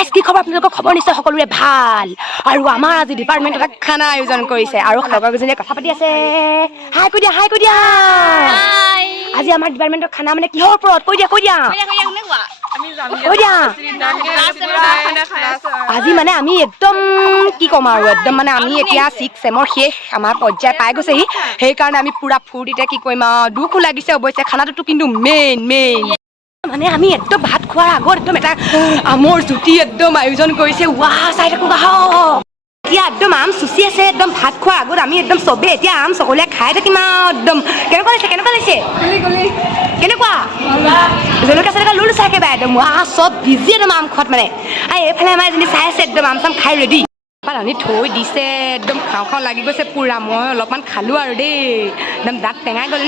guys কি খবৰ আপোনালোকৰ খবৰ নিশ্চয় সকলোৰে ভাল আৰু আমাৰ আজি ডিপাৰ্টমেণ্টত খানা আয়োজন কৰিছে আৰু লগৰকেইজনীয়ে কথা পাতি আছে হাই কৈ দিয়া আজি আমাৰ ডিপাৰ্টমেণ্টৰ খানা মানে কিহৰ ওপৰত কৈ দিয়া আজি মানে আমি একদম কি ক'ম আৰু একদম মানে আমি এতিয়া 6 ছেমৰ শেষ আমাৰ পৰ্যায় পাই গৈছেহি সেইকাৰণে আমি পুৰা ফূৰ্তিতে কি কৰিম আৰু দুখো লাগিছে অৱশ্যে খানাটোতো কিন্তু মেইন মানে আমি একদম ভাত খোৱাৰ আগত একদম এটা আমৰ জুতি একদম আয়োজন কৰিছে চাই থাকো এতিয়া একদম আম চুচি আছে একদম ভাত খোৱাৰ আগত আমি একদম চবে এতিয়া আম সকলোৱে খাই থাকিম আৰু একদম কেনেকুৱা লাগিছে কেনেকুৱা জলকীয়া চলকীয়া লৈ লৈছে একেবাৰে একদম চব ভিজি একদম আম খোৱাত মানে এইফালে আমাৰ এজনী চাই আছে একদম আম চাম খাই ৰেডি আনি থৈ দিছে একদম খাওঁ লাগি গৈছে পুৰা মই অলপমান খালো আৰু দেই একদম দাঁত টেঙাই গ'ল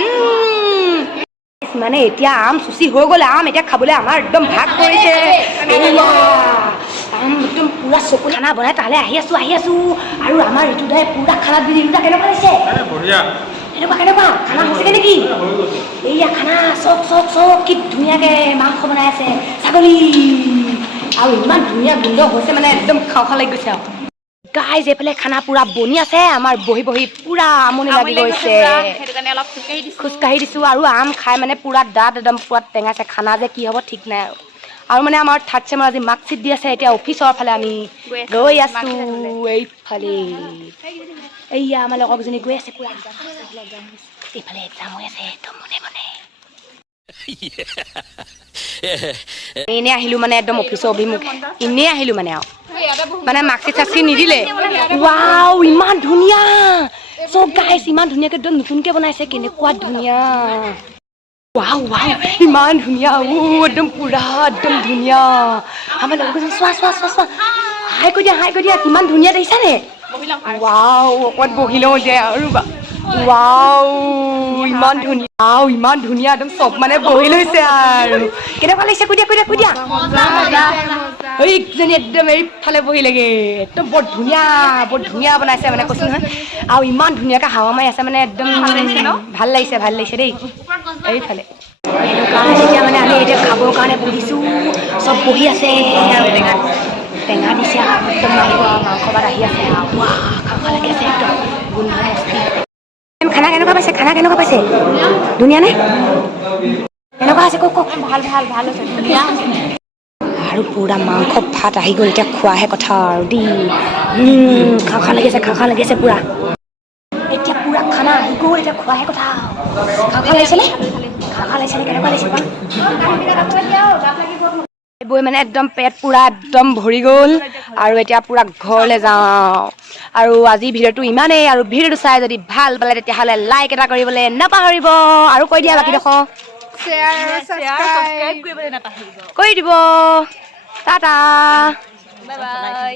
মানে এতিয়া আম চুচি হৈ গ'ল আম এতিয়া খাবলৈ আমাৰ একদম ভাগ কৰিছে আম একদম পুৰা চকু খানা বনাই তালৈ আহি আছো আৰু আমাৰ ঋতু দাই পুৰা খানা দি ঋতু দা কেনেকুৱা লাগিছে কেনেকুৱা খানা হৈছেগে নেকি এইয়া খানা চব কি ধুনীয়াকৈ মাংস বনাই আছে ছাগলী আৰু ইমান ধুনীয়া গোন্ধ হৈছে মানে একদম খাওঁ লাগি গৈছে আৰু গাইজ এইফালে খানা পুৰা বনি আছে আমাৰ বহি পুৰা আমনি লাগি গৈছে খোজকাঢ়ি দিছো আৰু আম খাই মানে পুৰা দাঁত একদম পুৰা টেঙাইছে খানা যে কি হ'ব ঠিক নাই আৰু মানে আমাৰ 3rd ছেমৰ আজি মাৰ্কশ্বিট দি আছে এতিয়া অফিচৰ ফালে আমি গৈ আছো এইফালে এইয়া আমাৰ লগৰকেইজনী গৈ আছে পুৰা এইফালে এক্সাম হৈ আছে একদম মনে এনেই আহিলো মানে একদম অফিচৰ অভিমুখে এনেই আহিলো মানে আৰু মানে মাৰ্কশ্বিট নিদিলে ইমান ধুনীয়া চব গাইছ ইমান ধুনীয়াকৈ একদম নতুনকৈ বনাইছে কেনেকুৱা ধুনীয়া ইমান ধুনীয়া একদম পুৰা একদম ধুনীয়া আমাৰ লগৰকেইজনী চোৱা হাই কৈ দিয়া কিমান ধুনীয়া দেখিছানে অকণমান বহি লওঁ যে আৰু ইমান ধুনীয়া একদম চব মানে বহি লৈছে আৰু কেনেকুৱা লাগিছে কৈ দিয়া এইজনী একদম এইফালে বহি লাগে একদম বৰ ধুনীয়া বনাইছে মানে কৈছো নহয় আৰু ইমান ধুনীয়াকৈ হাৱা মাৰি আছে মানে একদম ভাল লাগিছে দেই এইফালে এতিয়া মানে আমি এতিয়া খাবৰ কাৰণে বহিছোঁ চব বহি আছে আৰু টেঙা দিছে একদম মাংস ভাত আহি আছে খাওঁ লাগি আছে একদম গোন্ধ খানা কেনেকুৱা পাইছে ধুনীয়া নে কেনেকুৱা আছে কওক ভাল হৈছে ধুনীয়া আৰু পুৰা মাংস ভাত আহি গ'ল এতিয়া খোৱাহে কথা আৰু দেই খাওঁ লাগি আছে পুৰা এতিয়া পুৰা খানা আহি গ'ল এতিয়া খোৱাহে কথা খাওঁ লাগিছেনে কেনেকুৱা লাগিছে বৈ মানে একদম পেট পুৰা একদম ভৰি গ'ল আৰু এতিয়া পুৰা ঘৰলৈ যাওঁ আৰু আজি ভিডিঅ'টো ইমানেই আৰু ভিডিঅ'টো চাই যদি ভাল পালে তেতিয়াহ'লে লাইক এটা কৰিবলৈ নাপাহৰিব আৰু কৈ দিয়া বাকীডোখৰ কৰি দিব টাটা বাই